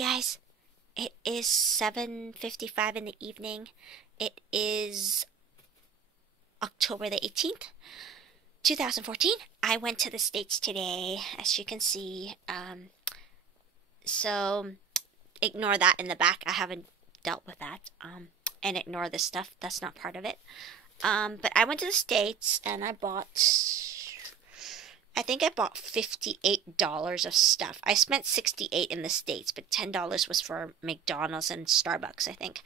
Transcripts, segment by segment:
Alright guys, it is 7:55 in the evening. It is October the 18th, 2014. I went to the States today, as you can see. So ignore that in the back. I haven't dealt with that. And ignore this stuff. That's not part of it. But I went to the States and I think I bought $58 of stuff. I spent $68 in the States, but $10 was for McDonald's and Starbucks, I think.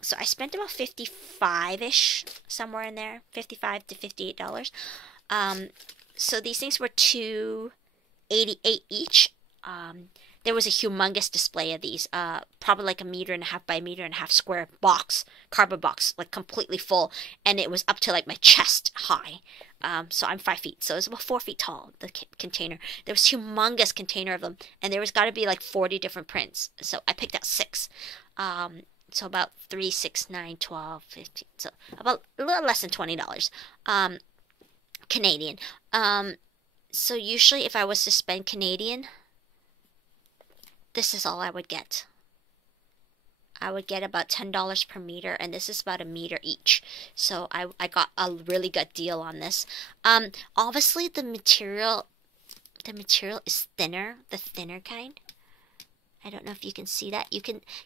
So I spent about $55-ish, somewhere in there, $55 to $58. So these things were $2.88 each. There was a humongous display of these, probably like 1.5 meters by 1.5 meters square box, cardboard box, like completely full, and it was up to like my chest high. So I'm 5 feet, so it was about 4 feet tall, the container. There was a humongous container of them, and there was got to be like 40 different prints. So I picked out 6. So about 3, 6, 9, 12, 15, so about a little less than $20 Canadian. So usually if I was to spend Canadian, this is all I would get. I would get about $10 per meter, and this is about 1 meter each. So I got a really good deal on this. Obviously the material is thinner, the thinner kind. I don't know if you can see that.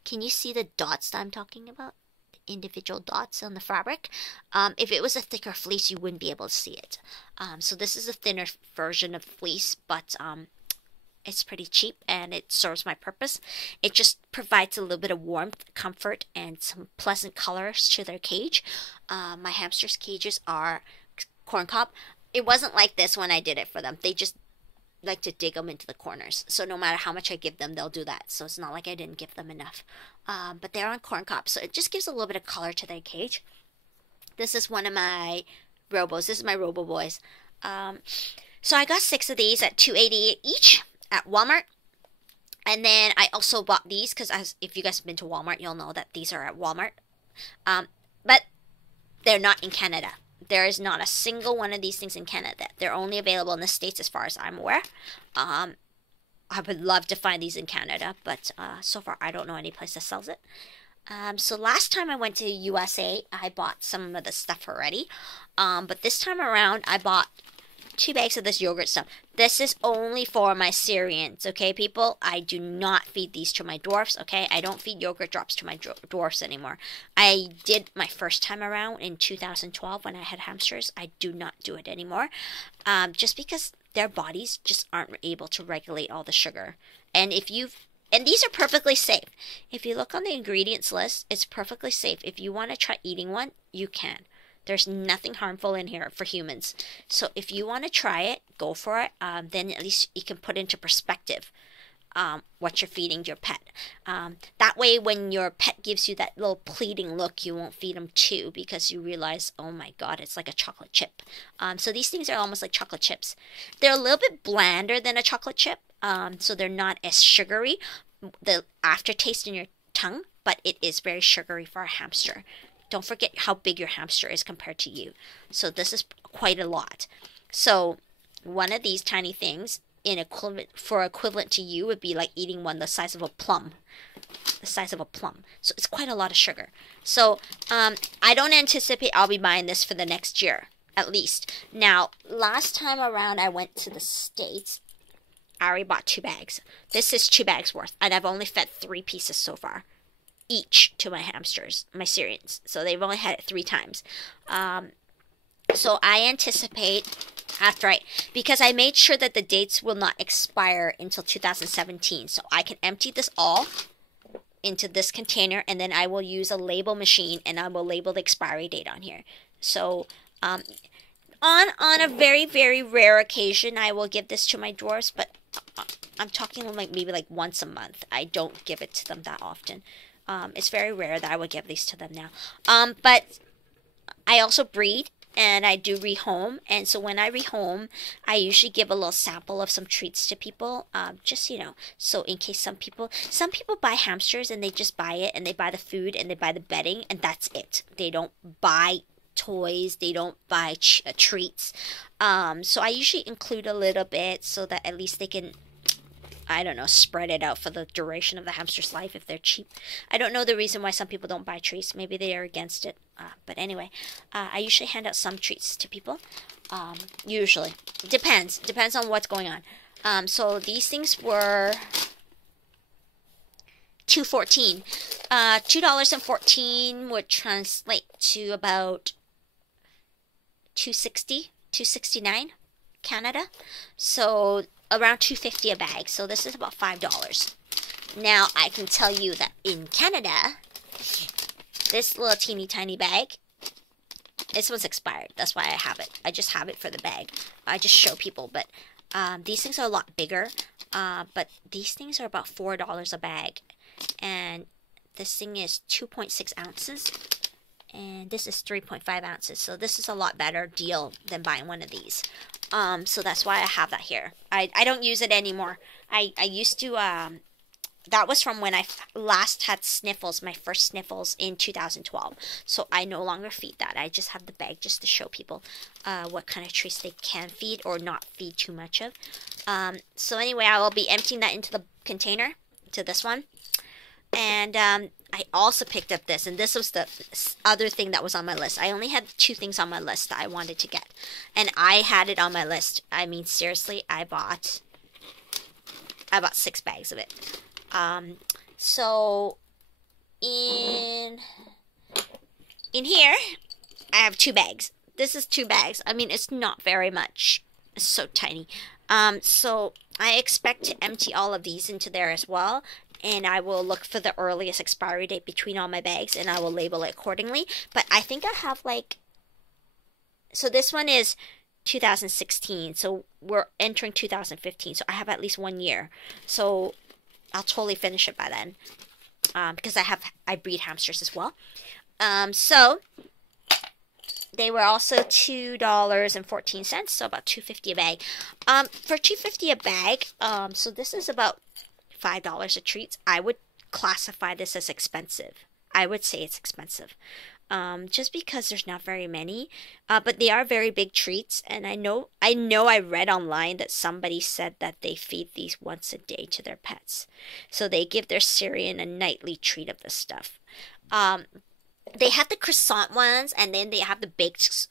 Can you see the dots that I'm talking about? The individual dots on the fabric. If it was a thicker fleece, you wouldn't be able to see it. So this is a thinner version of fleece, but it's pretty cheap and it serves my purpose. It just provides a little bit of warmth, comfort, and some pleasant colors to their cage. My hamsters' cages are corncob. It wasn't like this when I did it for them. They just like to dig them into the corners. So no matter how much I give them, they'll do that. So it's not like I didn't give them enough. But they're on corncob, so it just gives a little bit of color to their cage. This is one of my Robos. This is my Robo Boys. So I got 6 of these at $2.88 each at Walmart. And then I also bought these because if you guys have been to Walmart, you'll know that these are at Walmart. But they're not in Canada. There is not a single one of these things in Canada. They're only available in the States as far as I'm aware. I would love to find these in Canada, but so far I don't know any place that sells it. So last time I went to USA, I bought some of the stuff already. But this time around, I bought 2 bags of this yogurt stuff. This is only for my Syrians, okay, people? I do not feed these to my dwarfs, okay? I don't feed yogurt drops to my dwarfs anymore. I did my first time around in 2012 when I had hamsters. I do not do it anymore, just because their bodies just aren't able to regulate all the sugar. And these are perfectly safe. If you look on the ingredients list, it's perfectly safe. If you want to try eating one, you can. There's nothing harmful in here for humans. So if you want to try it, go for it. Then at least you can put into perspective what you're feeding your pet. That way when your pet gives you that little pleading look, you won't feed them 2 because you realize, oh my god, it's like a chocolate chip. So these things are almost like chocolate chips. They're a little bit blander than a chocolate chip, so they're not as sugary, the aftertaste in your tongue, but it is very sugary for a hamster. Don't forget how big your hamster is compared to you. So this is quite a lot. So one of these tiny things equivalent to you would be like eating one the size of a plum. The size of a plum. So it's quite a lot of sugar. So I don't anticipate I'll be buying this for the next year, at least. Now, last time around I went to the States, I already bought 2 bags. This is 2 bags worth, and I've only fed 3 pieces so far each to my hamsters, my Syrians. So they've only had it 3 times. So I anticipate because I made sure that the dates will not expire until 2017. So I can empty this all into this container, and then I will use a label machine and I will label the expiry date on here. So on a very, very rare occasion, I will give this to my dwarfs, but I'm talking like maybe like once a month. I don't give it to them that often. It's very rare that I would give these to them now. But I also breed and I do rehome. And so when I rehome, I usually give a little sample of some treats to people. Just, so in case some people buy hamsters and they just buy it and they buy the food and they buy the bedding and that's it. They don't buy toys. They don't buy treats. So I usually include a little bit so that at least they can I don't know, spread it out for the duration of the hamster's life if they're cheap. I don't know the reason why some people don't buy treats. Maybe they are against it. But anyway, I usually hand out some treats to people. Usually. Depends. Depends on what's going on. So these things were $2.14. $2.14 would translate to about $2.69 Canada. So around $2.50 a bag. So this is about $5. Now I can tell you that in Canada, this little teeny tiny bag, this was expired. That's why I have it. I just have it for the bag. I just show people. But these things are a lot bigger. But these things are about $4 a bag. And this thing is 2.6 ounces. And this is 3.5 ounces. So this is a lot better deal than buying one of these. So that's why I have that here. I don't use it anymore. I used to, that was from when I last had sniffles, my first sniffles in 2012. So I no longer feed that. I just have the bag just to show people what kind of treats they can feed or not feed too much of. So anyway, I will be emptying that into the container, to this one. And I also picked up this, and this was the other thing that was on my list. I only had 2 things on my list that I wanted to get. And I had it on my list. I mean, seriously, I bought 6 bags of it. So in here, I have 2 bags. This is 2 bags. I mean, it's not very much. It's so tiny. So I expect to empty all of these into there as well. And I will look for the earliest expiry date between all my bags, and I will label it accordingly. But I think I have like, so this one is 2016, so we're entering 2015, so I have at least 1 year. So I'll totally finish it by then, because I breed hamsters as well. So they were also $2.14, so about $2.50 a bag. For $2.50 a bag, so this is about $5 of treats. I would classify this as expensive. I would say it's expensive. Just because there's not very many. But they are very big treats, and I know I read online that somebody said that they feed these once a day to their pets. So they give their Syrian a nightly treat of this stuff. They have the croissant ones, and then they have the baked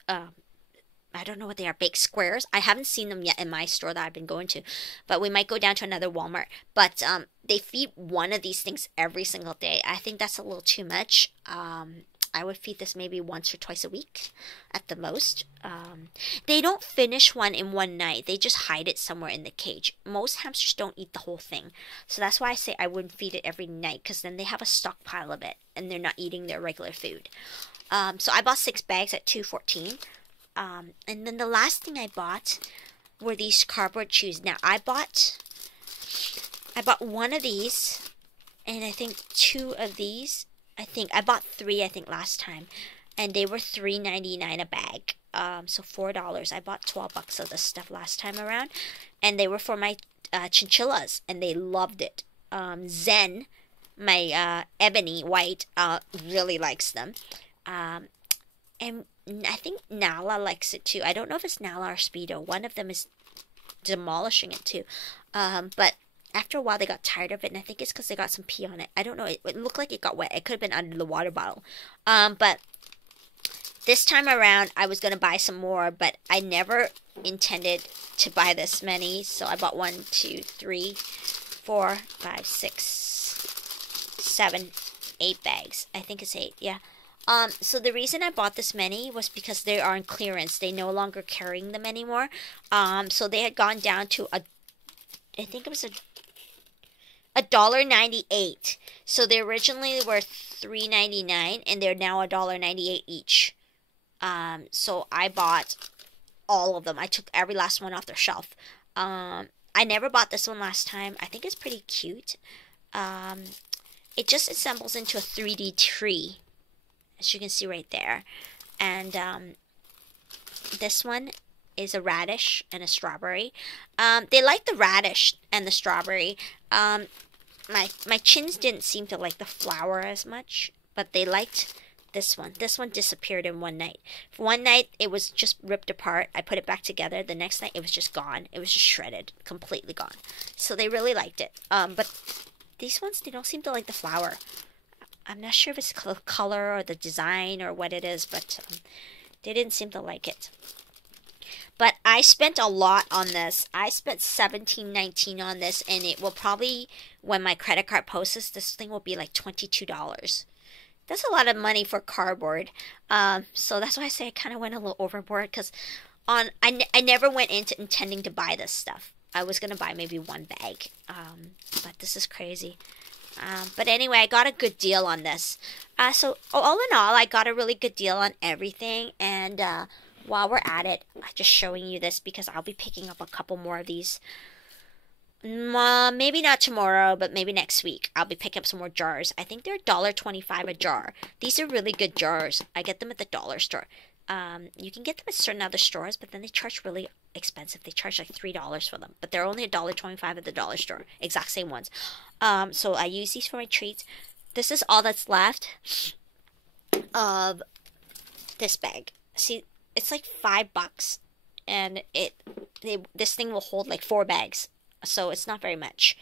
I don't know what they are, baked squares. I haven't seen them yet in my store that I've been going to, but we might go down to another Walmart. But they feed one of these things every single day. I think that's a little too much. I would feed this maybe once or twice a week at the most. They don't finish one in one night. They just hide it somewhere in the cage. Most hamsters don't eat the whole thing. So that's why I say I wouldn't feed it every night, because then they have a stockpile of it and they're not eating their regular food. So I bought 6 bags at $2.14. And then the last thing I bought were these cardboard chews. Now I bought one of these, and I think 2 of these. I bought 3 last time, and they were $3.99 a bag. So $4. I bought 12 bucks of this stuff last time around, and they were for my chinchillas, and they loved it. Zen, my ebony white, really likes them. And I think Nala likes it too. I don't know if it's Nala or Speedo. One of them is demolishing it too. But after a while, they got tired of it, and I think it's because they got some pee on it. I don't know. It looked like it got wet. It could have been under the water bottle. But this time around, I was going to buy some more, but I never intended to buy this many. So I bought 1, 2, 3, 4, 5, 6, 7, 8 bags. I think it's 8, yeah. So the reason I bought this many was because they are on clearance. They no longer carrying them anymore. So they had gone down to I think it was $1.98. So they originally were $3.99, and they're now $1.98 each. So I bought all of them. I took every last one off their shelf. I never bought this one last time. I think it's pretty cute. It just assembles into a 3D tree, as you can see right there. And this one is a radish and a strawberry. They like the radish and the strawberry. My chins didn't seem to like the flower as much, but they liked this one. This one disappeared in one night. One night, it was just ripped apart. I put it back together. The next night, it was just gone. It was just shredded. Completely gone. So they really liked it. But these ones, they don't seem to like the flower. I'm not sure if it's the color or the design or what it is, but they didn't seem to like it. But I spent a lot on this. I spent $17.19 on this, and it will probably, when my credit card posts this thing will be like $22. That's a lot of money for cardboard. So that's why I say I kind of went a little overboard, because I never went into intending to buy this stuff. I was going to buy maybe one bag, but this is crazy. But anyway, I got a good deal on this. So all in all, I got a really good deal on everything, and while we're at it, I'm just showing you this because I'll be picking up a couple more of these. Maybe not tomorrow, but maybe next week. I'll be picking up some more jars. I think they're $1.25 a jar. These are really good jars. I get them at the dollar store. You can get them at certain other stores, but then they charge really expensive. They charge like $3 for them, but they're only $1.25 at the dollar store. Exact same ones. So I use these for my treats. This is all that's left of this bag. See, it's like $5, and this thing will hold like 4 bags, so it's not very much.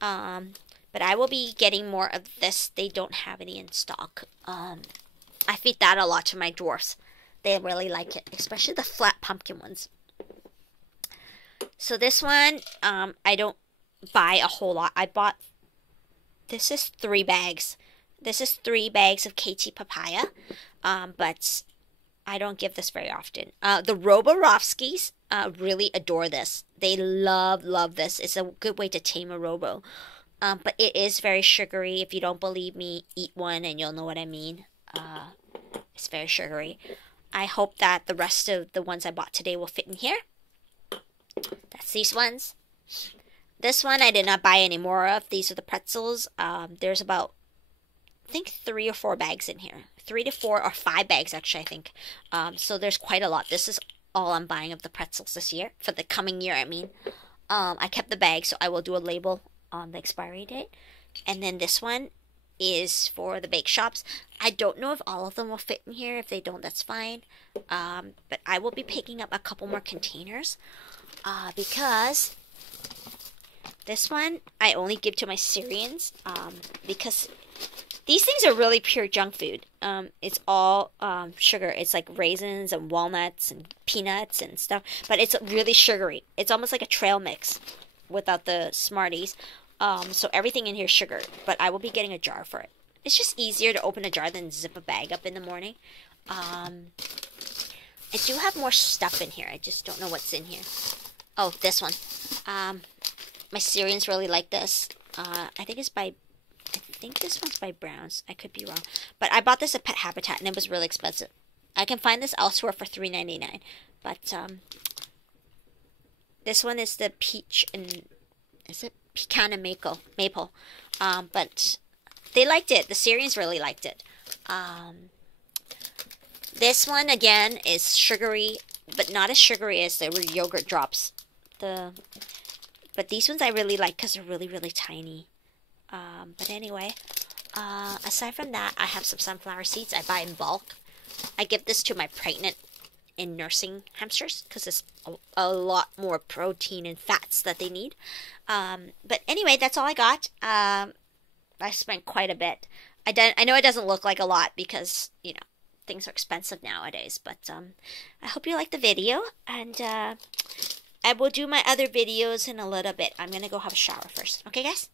But I will be getting more of this. They don't have any in stock. I feed that a lot to my dwarfs. They really like it, especially the flat pumpkin ones. So this one, I don't buy a whole lot. This is 3 bags. This is 3 bags of KT papaya, but I don't give this very often. The Roborovskis really adore this. They love this. It's a good way to tame a Robo. But it is very sugary. If you don't believe me, eat one and you'll know what I mean. It's very sugary. I hope that the rest of the ones I bought today will fit in here. That's these ones. This one I did not buy any more of. These are the pretzels. There's about, I think, 3 or 4 bags in here. 3 to 4 or 5 bags, actually, I think. So there's quite a lot. This is all I'm buying of the pretzels this year. For the coming year, I mean. I kept the bag, so I will do a label on the expiry date. And then this one is for the bake shops. I don't know if all of them will fit in here. If they don't, that's fine. But I will be picking up a couple more containers. Because this one I only give to my Syrians. Because these things are really pure junk food. It's all sugar. It's like raisins and walnuts and peanuts and stuff. But it's really sugary. It's almost like a trail mix without the Smarties. So everything in here is sugar. But I will be getting a jar for it. It's just easier to open a jar than zip a bag up in the morning. I do have more stuff in here. I just don't know what's in here. Oh, this one. My Syrians really like this. I think this one's by Browns. I could be wrong. But I bought this at Pet Habitat, and it was really expensive. I can find this elsewhere for $3.99. But this one is the peach and... Is it pecan and maple? But they liked it. The Syrians really liked it. This one, again, is sugary, but not as sugary as the yogurt drops. But these ones I really like because they're really, really tiny. But anyway, aside from that, I have some sunflower seeds. I buy in bulk. I give this to my pregnant and nursing hamsters because it's a lot more protein and fats that they need. But anyway, that's all I got. I spent quite a bit. I know it doesn't look like a lot because, you know, things are expensive nowadays. But I hope you liked the video. And I will do my other videos in a little bit. I'm going to go have a shower first. Okay, guys?